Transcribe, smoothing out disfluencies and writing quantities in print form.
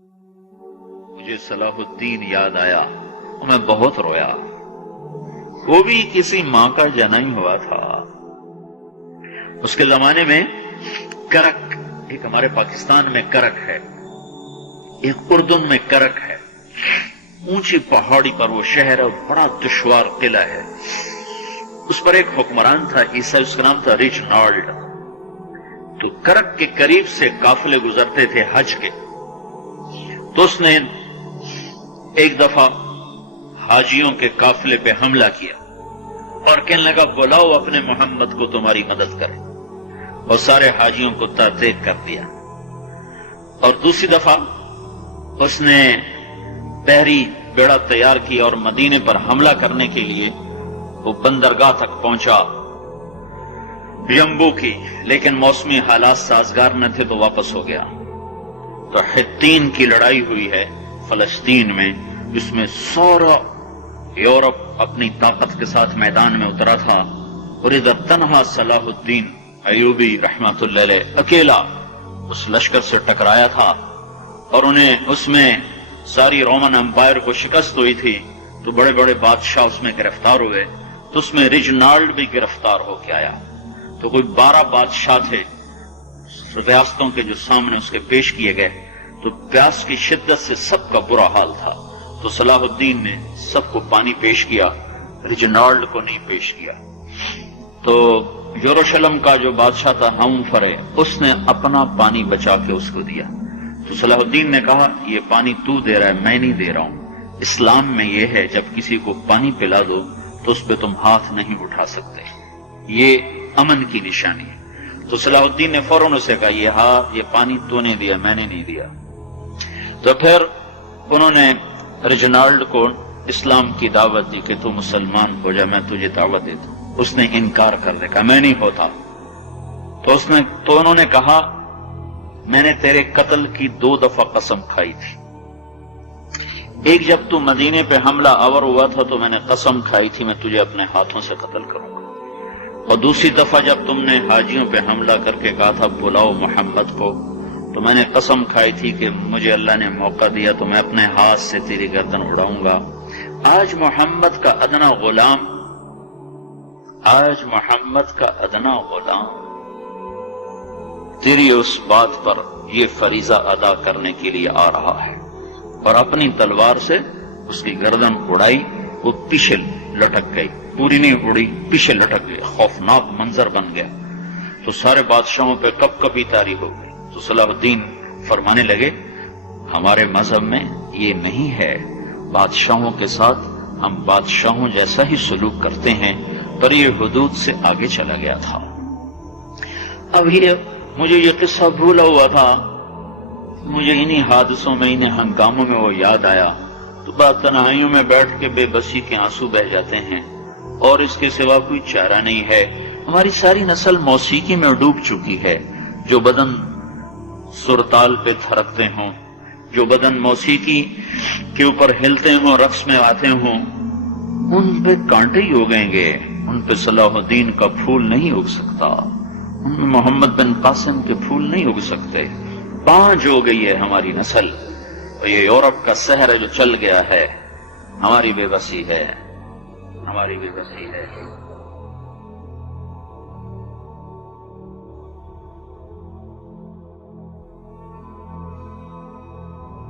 مجھے صلاح الدین یاد آیا، میں بہت رویا۔ وہ بھی کسی ماں کا جنا ہی ہوا تھا۔ اس کے زمانے میں کرک، ایک ہمارے پاکستان میں کرک ہے، ایک اردن میں کرک ہے، اونچی پہاڑی پر وہ شہر ہے، بڑا دشوار قلعہ ہے۔ اس پر ایک حکمران تھا عیسائی، اس کا نام تھا ریچنالڈ۔ تو کرک کے قریب سے قافلے گزرتے تھے حج کے، تو اس نے ایک دفعہ حاجیوں کے قافلے پہ حملہ کیا اور کہنے لگا بلاؤ اپنے محمد کو تمہاری مدد کرے، اور سارے حاجیوں کو تعطیل کر دیا۔ اور دوسری دفعہ اس نے بحری بیڑا تیار کیا اور مدینے پر حملہ کرنے کے لیے وہ بندرگاہ تک پہنچا یمبو کی، لیکن موسمی حالات سازگار نہ تھے تو واپس ہو گیا۔ تو حطین کی لڑائی ہوئی ہے فلسطین میں، جس میں سارا یورپ اپنی طاقت کے ساتھ میدان میں اترا تھا، اور ادھر تنہا صلاح الدین ایوبی رحمت اللہ علیہ اکیلا اس لشکر سے ٹکرایا تھا، اور انہیں اس میں ساری رومن امپائر کو شکست ہوئی تھی۔ تو بڑے بڑے بادشاہ اس میں گرفتار ہوئے، تو اس میں ریجنالڈ بھی گرفتار ہو کے آیا۔ تو کوئی 12 بادشاہ تھے ریاستوں کے جو سامنے اس کے پیش کیے گئے، تو پیاس کی شدت سے سب کا برا حال تھا۔ تو صلاح الدین نے سب کو پانی پیش کیا، ریجنالڈ کو نہیں پیش کیا۔ تو یروشلم کا جو بادشاہ تھا ہمفرے، اس نے اپنا پانی بچا کے اس کو دیا۔ تو صلاح الدین نے کہا یہ پانی تو دے رہا ہے، میں نہیں دے رہا ہوں۔ اسلام میں یہ ہے جب کسی کو پانی پلا دو تو اس پہ تم ہاتھ نہیں اٹھا سکتے، یہ امن کی نشانی ہے۔ تو صلاح الدین نے فوراً اسے کہا یہ پانی تو نے دیا، میں نے نہیں دیا۔ تو پھر انہوں نے ریجنالڈ کو اسلام کی دعوت دی کہ تو مسلمان ہو جا، میں تجھے دعوت دیتا ہوں۔ اس نے انکار کر دیا، کہا میں نہیں ہوتا۔ تو انہوں نے کہا میں نے تیرے قتل کی 2 دفعہ قسم کھائی تھی، ایک جب تو مدینے پہ حملہ آور ہوا تھا تو میں نے قسم کھائی تھی میں تجھے اپنے ہاتھوں سے قتل کروں گا، اور دوسری دفعہ جب تم نے حاجیوں پہ حملہ کر کے کہا تھا بلاؤ محمد کو، تو میں نے قسم کھائی تھی کہ مجھے اللہ نے موقع دیا تو میں اپنے ہاتھ سے تیری گردن اڑاؤں گا۔ آج محمد کا ادنا غلام تیری اس بات پر یہ فریضہ ادا کرنے کے لیے آ رہا ہے، اور اپنی تلوار سے اس کی گردن اڑائی، وہ پیچھے لٹک گئی، پوری نہیں اڑی، پیچھے لٹک گئی، خوفناک منظر بن گیا۔ تو سارے بادشاہوں پہ کپ کپی طاری ہو گئی۔ تو صلاح الدین فرمانے لگے ہمارے مذہب میں یہ نہیں ہے، بادشاہوں کے ساتھ ہم بادشاہوں جیسا ہی سلوک کرتے ہیں، پر یہ حدود سے آگے چلا گیا تھا۔ اب مجھے یہ قصہ بھولا ہوا تھا، مجھے انہی حادثوں میں، انہی ہنگاموں میں وہ یاد آیا، تو بعد تنہائیوں میں بیٹھ کے بے بسی کے آنسو بہ جاتے ہیں، اور اس کے سوا کوئی چارہ نہیں ہے۔ ہماری ساری نسل موسیقی میں ڈوب چکی ہے، جو بدن سرتال پہ تھرکتے ہوں، جو بدن موسیقی کے اوپر ہلتے ہوں، رقص میں آتے ہوں، ان پہ کانٹے ہی اگیں گے، ان پہ صلاح الدین کا پھول نہیں اگ سکتا، ان میں محمد بن قاسم کے پھول نہیں اگ سکتے۔ پانچ ہو گئی ہے ہماری نسل، اور یہ یورپ کا سحر جو چل گیا ہے، ہماری بے بسی ہے، ہماری بے بسی ہے۔